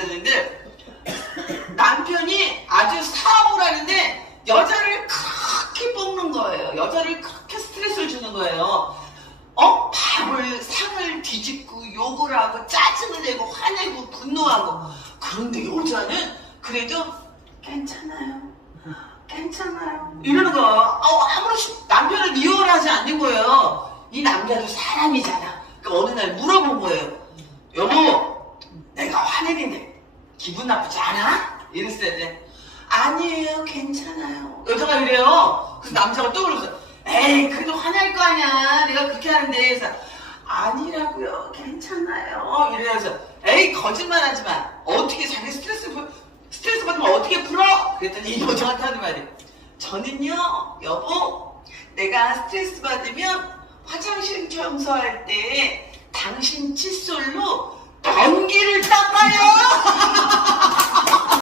있었는데 남편이 아주 사업을 하는데 여자를 그렇게 뽑는 거예요. 여자를 그렇게 스트레스를 주는 거예요. 어? 밥을, 상을 뒤집고 욕을 하고 짜증을 내고 화내고 분노하고 그런데 여자는 그래도 괜찮아요. 괜찮아요. 이러는 거야. 어, 아무렇지 남편을 미워하지 않는 거예요. 이 남자도 사람이잖아. 그 어느 날 물어본 거예요. 여보, 내가 화내는데 기분 나쁘지 않아? 이랬어야 돼. 아니에요, 괜찮아요. 여자가 이래요. 그래서 남자가 또 그러면서, 에이, 그래도 화낼 거 아니야. 내가 그렇게 하는데. 그래서, 아니라고요, 괜찮아요. 이래서, 에이, 거짓말 하지 마. 어떻게 자기 스트레스, 푸- 스트레스 받으면 어떻게 풀어? 그랬더니 이 여자한테 하는 말이, 저는요, 여보, 내가 스트레스 받으면 화장실 청소할 때 당신 칫솔로.